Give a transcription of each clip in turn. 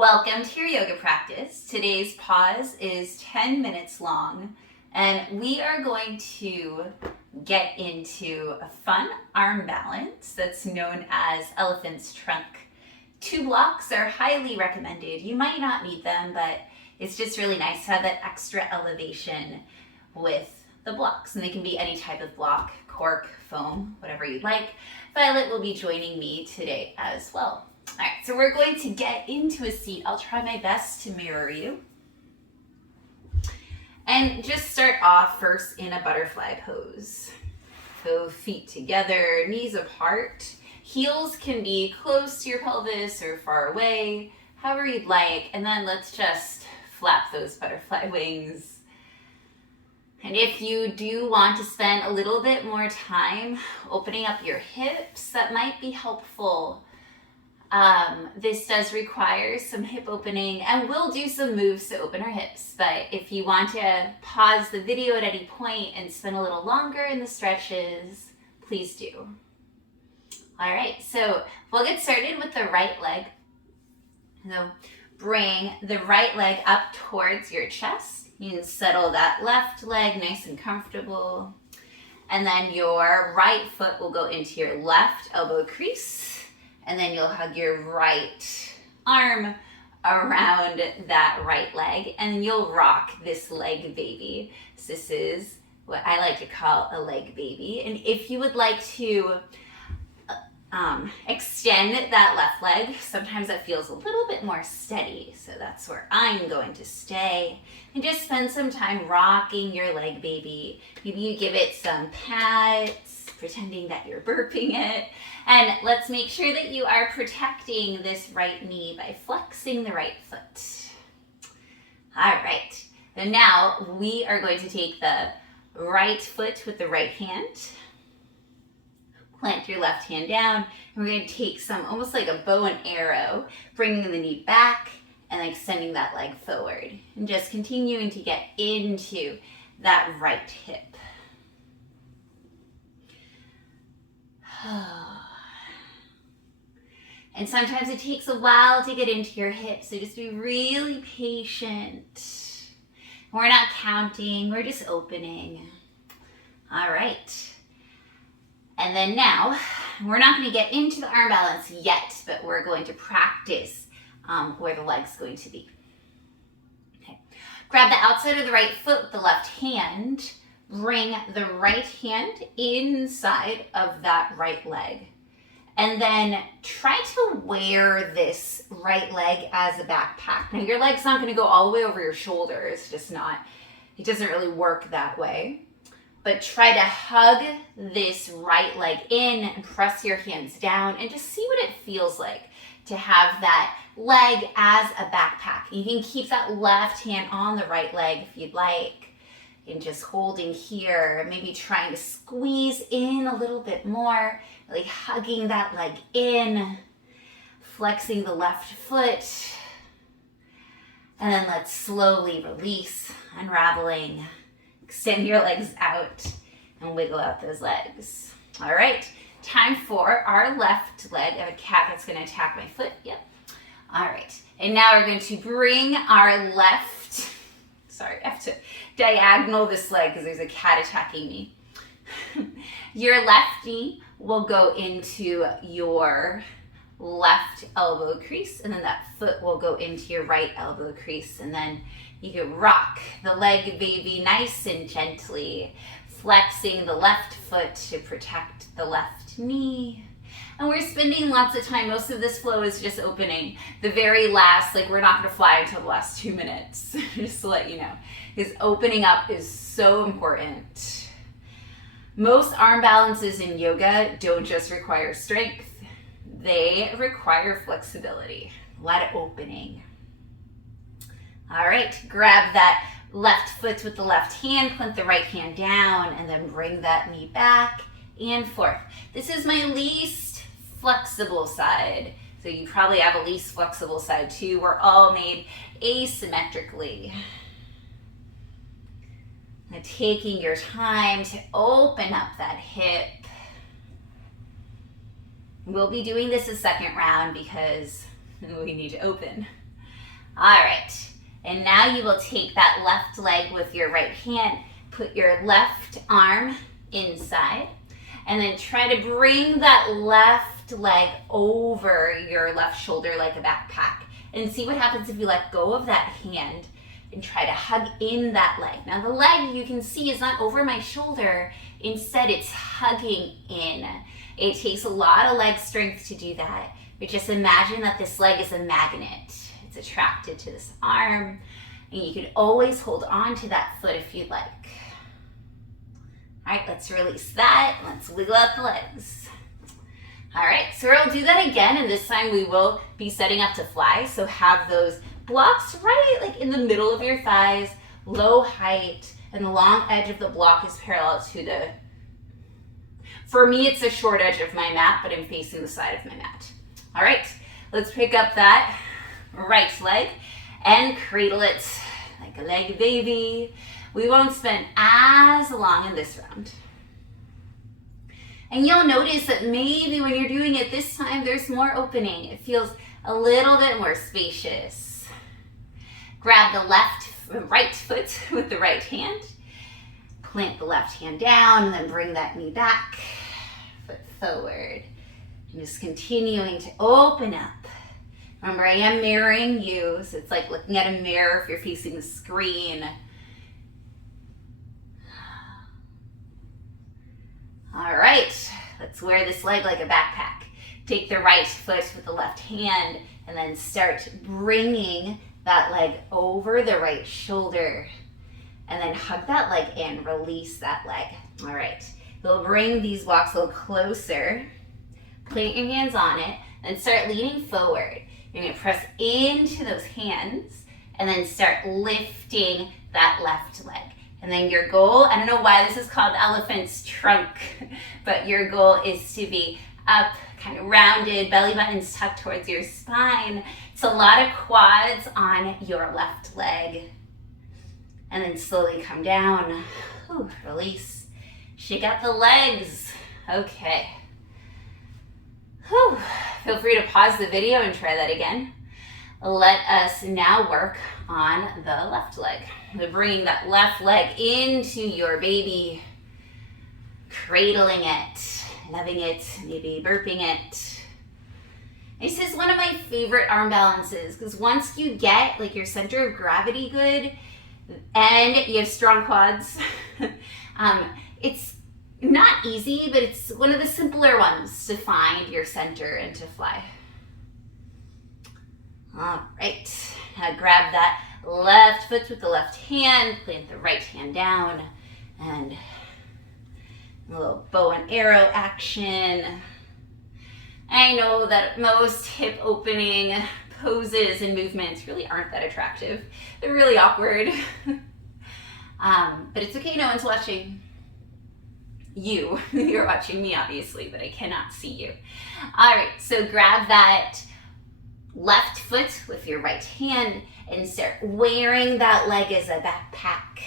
Welcome to your yoga practice. Today's pause is 10 minutes long, and we are going to get into a fun arm balance that's known as elephant's trunk. 2 blocks are highly recommended. You might not need them, but it's just really nice to have that extra elevation with the blocks, and they can be any type of block, cork, foam, whatever you'd like. Violet will be joining me today as well. All right, so we're going to get into a seat. I'll try my best to mirror you. And just start off first in a butterfly pose. So feet together, knees apart. Heels can be close to your pelvis or far away, however you'd like. And then let's just flap those butterfly wings. And if you do want to spend a little bit more time opening up your hips, that might be helpful. This does require some hip opening, and we'll do some moves to open our hips. But if you want to pause the video at any point and spend a little longer in the stretches, please do. All right, so we'll get started with the right leg. So bring the right leg up towards your chest. You can settle that left leg nice and comfortable. And then your right foot will go into your left elbow crease. And then you'll hug your right arm around that right leg, and you'll rock this leg baby. So this is what I like to call a leg baby. And if you would like to extend that left leg, sometimes that feels a little bit more steady. So that's where I'm going to stay. And just spend some time rocking your leg baby. Maybe you give it some pats, pretending that you're burping it. And let's make sure that you are protecting this right knee by flexing the right foot. All right. And now we are going to take the right foot with the right hand. Plant your left hand down. And we're going to take some, almost like a bow and arrow, bringing the knee back and extending that leg forward. And just continuing to get into that right hip. And sometimes it takes a while to get into your hips, so just be really patient. We're not counting, we're just opening. All right. And then now, we're not going to get into the arm balance yet, but we're going to practice where the leg's going to be. Okay. Grab the outside of the right foot with the left hand. Bring the right hand inside of that right leg. And then try to wear this right leg as a backpack. Now your leg's not going to go all the way over your shoulder. It's just not, it doesn't really work that way. But try to hug this right leg in and press your hands down and just see what it feels like to have that leg as a backpack. You can keep that left hand on the right leg if you'd like. And just holding here, maybe trying to squeeze in a little bit more, like hugging that leg in, flexing the left foot, and then let's slowly release, unraveling, extend your legs out, and wiggle out those legs. All right, time for our left leg. I have a cat that's gonna attack my foot, yep. All right, and now we're going to bring our left, sorry, I have to diagonal this leg because there's a cat attacking me. Your left knee will go into your left elbow crease, and then that foot will go into your right elbow crease, and then you can rock the leg baby nice and gently, flexing the left foot to protect the left knee. And we're spending lots of time, most of this flow is just opening. The very last, like we're not gonna fly until the last 2 minutes, just to let you know. Because opening up is so important. Most arm balances in yoga don't just require strength, they require flexibility, a lot of opening. All right, grab that left foot with the left hand, plant the right hand down, and then bring that knee back and forth. This is my least flexible side. So you probably have a least flexible side too. We're all made asymmetrically. Now taking your time to open up that hip. We'll be doing this a second round because we need to open. All right, and now you will take that left leg with your right hand, put your left arm inside, and then try to bring that left leg over your left shoulder like a backpack. And see what happens if you let go of that hand and try to hug in that leg. Now the leg, you can see, is not over my shoulder. Instead, it's hugging in. It takes a lot of leg strength to do that. But just imagine that this leg is a magnet. It's attracted to this arm. And you can always hold on to that foot if you'd like. All right, let's release that. Let's wiggle out the legs. All right, so we'll do that again, and this time we will be setting up to fly. So have those blocks right like in the middle of your thighs, low height, and the long edge of the block is parallel to the, for me it's the short edge of my mat, but I'm facing the side of my mat. All right, let's pick up that right leg and cradle it like a leg baby. We won't spend as long in this round. And you'll notice that maybe when you're doing it this time, there's more opening. It feels a little bit more spacious. Grab the right foot with the right hand. Plant the left hand down and then bring that knee back, foot forward. And just continuing to open up. Remember, I am mirroring you, so it's like looking at a mirror if you're facing the screen. All right, let's wear this leg like a backpack. Take the right foot with the left hand and then start bringing that leg over the right shoulder. And then hug that leg in, release that leg. All right, we'll bring these blocks a little closer. Plant your hands on it and start leaning forward. You're gonna press into those hands and then start lifting that left leg. And then your goal, I don't know why this is called elephant's trunk, but your goal is to be up, kind of rounded, belly buttons tucked towards your spine. It's a lot of quads on your left leg. And then slowly come down, ooh, release. Shake out the legs, okay. Whew. Feel free to pause the video and try that again. Let us now work on the left leg. We're bringing that left leg into your baby, cradling it, loving it, maybe burping it. This is one of my favorite arm balances because once you get like your center of gravity good and you have strong quads, it's not easy, but it's one of the simpler ones to find your center and to fly. All right, now grab that left foot with the left hand, plant the right hand down, and a little bow and arrow action. I know that most hip opening poses and movements really aren't that attractive. They're really awkward. But it's okay, no one's watching. You're watching me obviously, but I cannot see you. All right, so grab that left foot with your right hand and start wearing that leg as a backpack.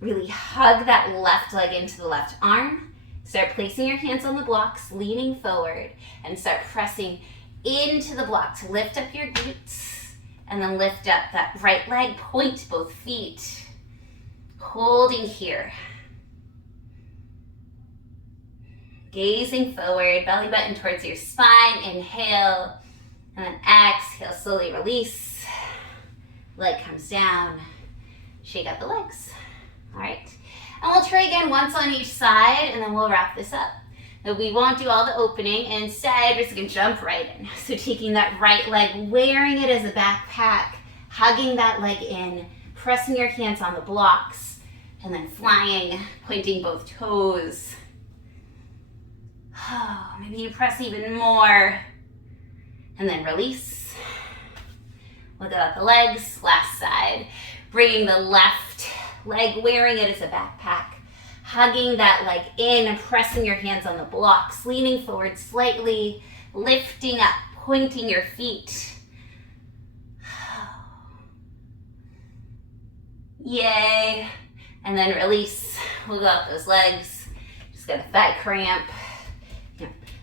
Really hug that left leg into the left arm. Start placing your hands on the blocks, leaning forward, and start pressing into the blocks. Lift up your glutes, and then lift up that right leg, point both feet. Holding here. Gazing forward, belly button towards your spine, inhale, and then exhale, slowly release. Leg comes down, shake out the legs. All right, and we'll try again once on each side, and then we'll wrap this up. Now we won't do all the opening, instead we're just gonna jump right in. So taking that right leg, wearing it as a backpack, hugging that leg in, pressing your hands on the blocks, and then flying, pointing both toes. Oh, maybe you press even more, and then release. Look out the legs, last side. Bringing the left leg, wearing it as a backpack, hugging that leg in and pressing your hands on the blocks, leaning forward slightly, lifting up, pointing your feet. Yay. And then release. Wiggle out those legs. Just got a thigh cramp.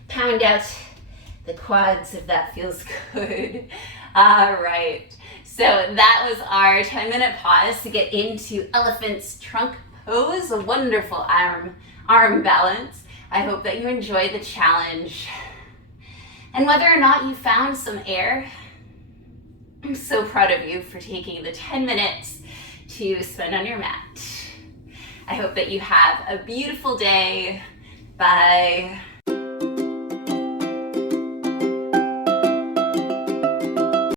Pound out the quads if that feels good. All right. So that was our 10-minute pause to get into elephant's trunk pose. A wonderful arm balance. I hope that you enjoyed the challenge. And whether or not you found some air, I'm so proud of you for taking the 10 minutes to spend on your mat. I hope that you have a beautiful day. Bye.